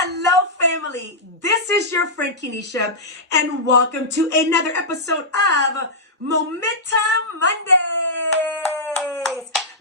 Hello, family. This is your friend Kenesha, and welcome to another episode of Momentum Mondays.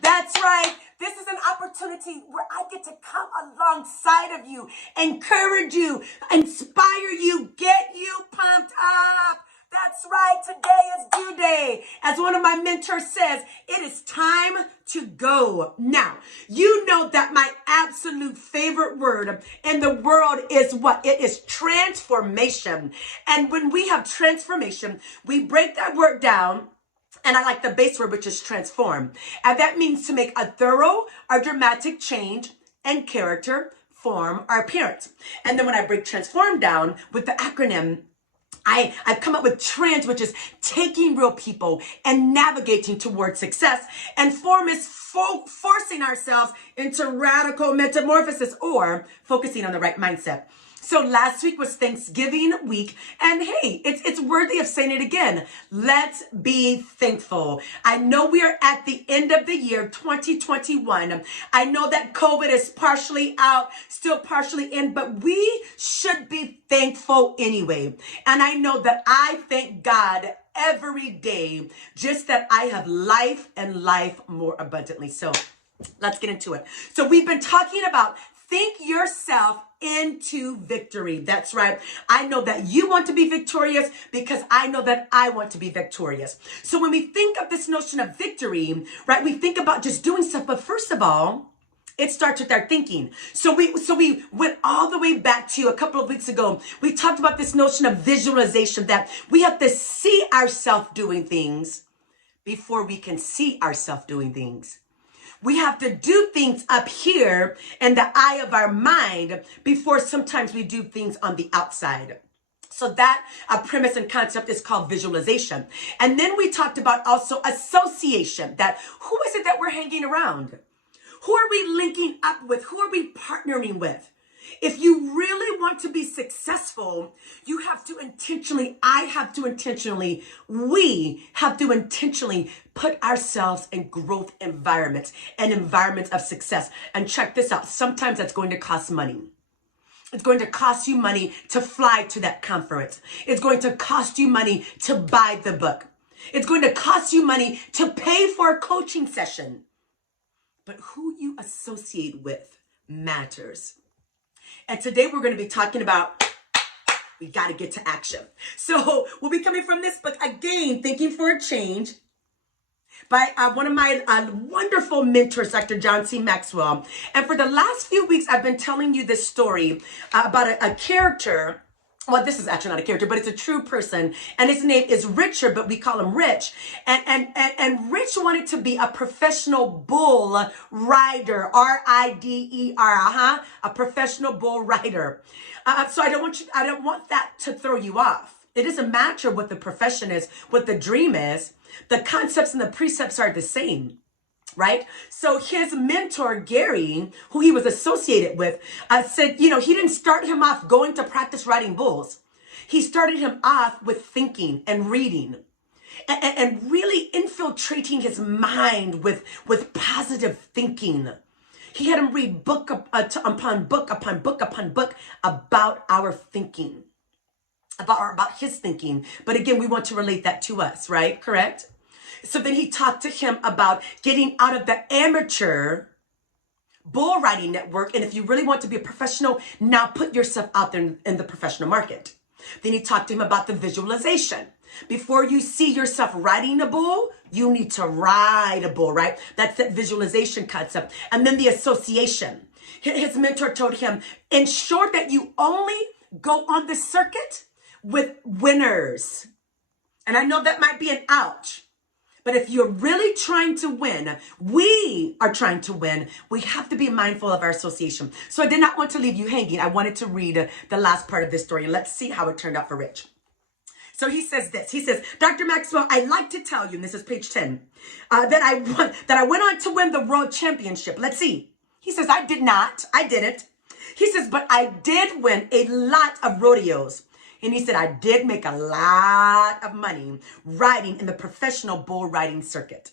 That's right. This is an opportunity where I get to come alongside of you, encourage you, inspire you, get you pumped up. That's right. Today is due day. As one of my mentors says, it is time to go. Now, you know that my absolute favorite word in the world is what? It is transformation. And when we have transformation, we break that word down. And I like the base word, which is transform. And that means to make a thorough or dramatic change in character, form, or appearance. And then when I break transform down with the acronym, I've come up with trans, which is taking real people and navigating towards success. And form is forcing ourselves into radical metamorphosis or focusing on the right mindset. So last week was Thanksgiving week, and hey, it's worthy of saying it again. Let's be thankful. I know we are at the end of the year 2021. I know that COVID is partially out, still partially in, but we should be thankful anyway. And I know that I thank God every day, just that I have life and life more abundantly. So let's get into it. So we've been talking about think yourself into victory. That's right. I know that you want to be victorious because I know that I want to be victorious. So when we think of this notion of victory, right, we think about just doing stuff. But first of all, it starts with our thinking. So we went all the way back to a couple of weeks ago. We talked about this notion of visualization, that we have to see ourselves doing things before we can see ourselves doing things. We have to do things up here in the eye of our mind before sometimes we do things on the outside. So that premise and concept is called visualization. And then we talked about also association, that who is it that we're hanging around? Who are we linking up with? Who are we partnering with? If you really want to be successful, we have to intentionally put ourselves in growth environments and environments of success. And check this out. Sometimes that's going to cost money. It's going to cost you money to fly to that conference. It's going to cost you money to buy the book. It's going to cost you money to pay for a coaching session. But who you associate with matters. And today we're going to be talking about, we got to get to action. So we'll be coming from this book again, Thinking for a Change, by one of my wonderful mentors, Dr. John C. Maxwell. And for the last few weeks, I've been telling you this story about a character. Well, this is actually not a character, but it's a true person. And his name is Richard, but we call him Rich. And Rich wanted to be a professional bull rider, R-I-D-E-R, a professional bull rider. So I don't want that to throw you off. It doesn't matter what the profession is, what the dream is. The concepts and the precepts are the same. Right? So his mentor, Gary, who he was associated with, said, he didn't start him off going to practice riding bulls. He started him off with thinking and reading and really infiltrating his mind with positive thinking. He had him read book upon book upon book upon book about our thinking, about his thinking. But again, we want to relate that to us, right? Correct? So then he talked to him about getting out of the amateur bull riding network. And if you really want to be a professional, now put yourself out there in the professional market. Then he talked to him about the visualization. Before you see yourself riding a bull, you need to ride a bull, right? That's that visualization concept. And then the association. His mentor told him, ensure that you only go on the circuit with winners. And I know that might be an ouch. But if you're really trying to win, we are trying to win, we have to be mindful of our association. So I did not want to leave you hanging. I wanted to read the last part of this story. And let's see how it turned out for Rich. So he says this. He says, Dr. Maxwell, I'd like to tell you, and this is page 10, that I went on to win the world championship. Let's see. He says, I didn't. He says, but I did win a lot of rodeos. And he said, I did make a lot of money riding in the professional bull riding circuit.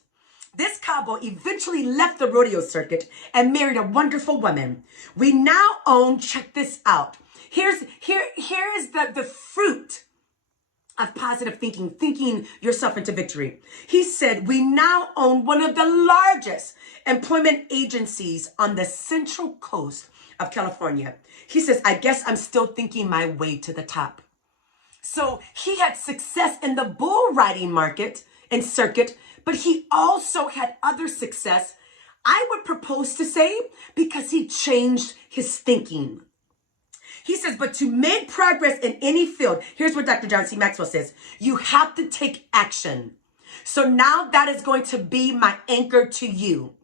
This cowboy eventually left the rodeo circuit and married a wonderful woman. We now own, check this out. Here is the fruit of positive thinking, thinking yourself into victory. He said, we now own one of the largest employment agencies on the central coast of California. He says, I guess I'm still thinking my way to the top. So he had success in the bull riding market and circuit, but he also had other success, I would propose to say, because he changed his thinking. He says, but to make progress in any field, here's what Dr. John C. Maxwell says, you have to take action. So now that is going to be my anchor to you.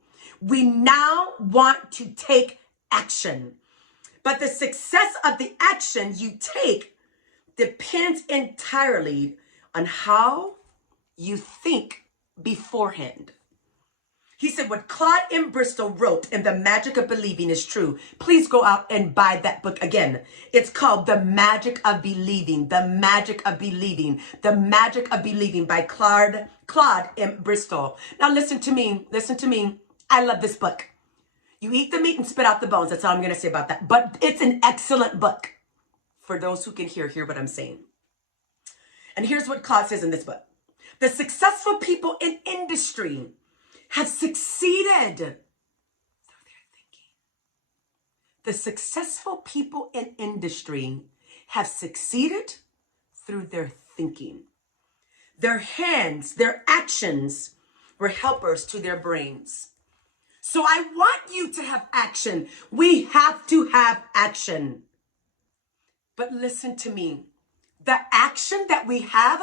We now want to take action. But the success of the action you take depends entirely on how you think beforehand. He said, what Claude M. Bristol wrote in The Magic of Believing is true. Please go out and buy that book again. It's called The Magic of Believing. The Magic of Believing. The Magic of Believing by Claude M. Bristol. Now listen to me. Listen to me. I love this book. You eat the meat and spit out the bones. That's all I'm going to say about that. But it's an excellent book. For those who can hear what I'm saying. And here's what Claude says in this book. The successful people in industry have succeeded through their thinking. The successful people in industry have succeeded through their thinking. Their hands, their actions were helpers to their brains. So I want you to have action. We have to have action. But listen to me. The action that we have,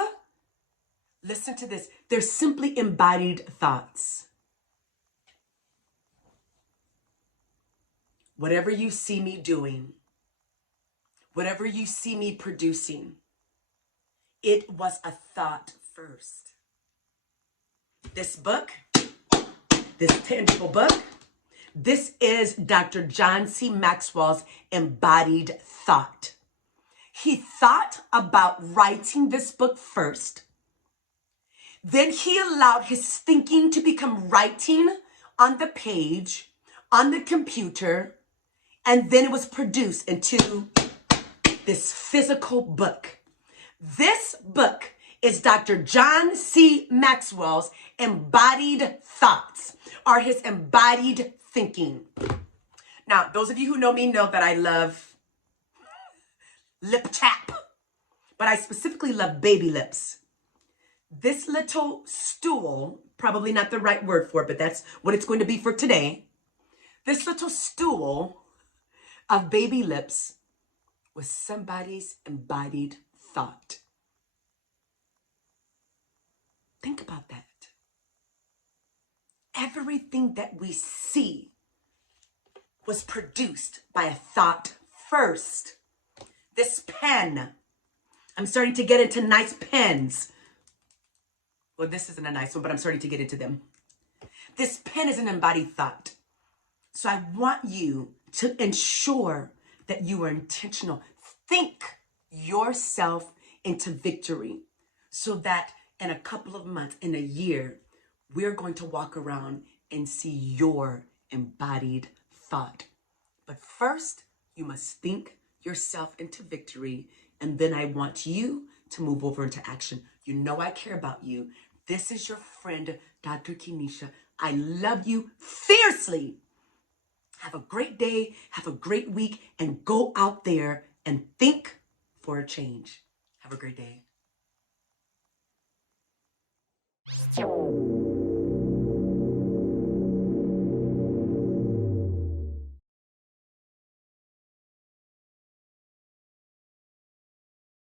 listen to this, they're simply embodied thoughts. Whatever you see me doing, whatever you see me producing, it was a thought first. This book, this tangible book, this is Dr. John C. Maxwell's embodied thought. He thought about writing this book first. Then he allowed his thinking to become writing on the page, on the computer, and then it was produced into this physical book. This book is Dr. John C. Maxwell's embodied thoughts, or his embodied thinking. Now, those of you who know me know that I love lip tap, but I specifically love baby lips. This little stool, probably not the right word for it, but that's what it's going to be for today. This little stool of baby lips was somebody's embodied thought. Think about that. Everything that we see was produced by a thought first. This pen, I'm starting to get into nice pens. Well, this isn't a nice one, but I'm starting to get into them. This pen is an embodied thought. So I want you to ensure that you are intentional. Think yourself into victory so that in a couple of months, in a year, we're going to walk around and see your embodied thought. But first, you must think yourself into victory, and then I want you to move over into action. You know I care about you. This is your friend, Dr. Kenesha. I love you fiercely. Have a great day, have a great week, and go out there and think for a change. Have a great day.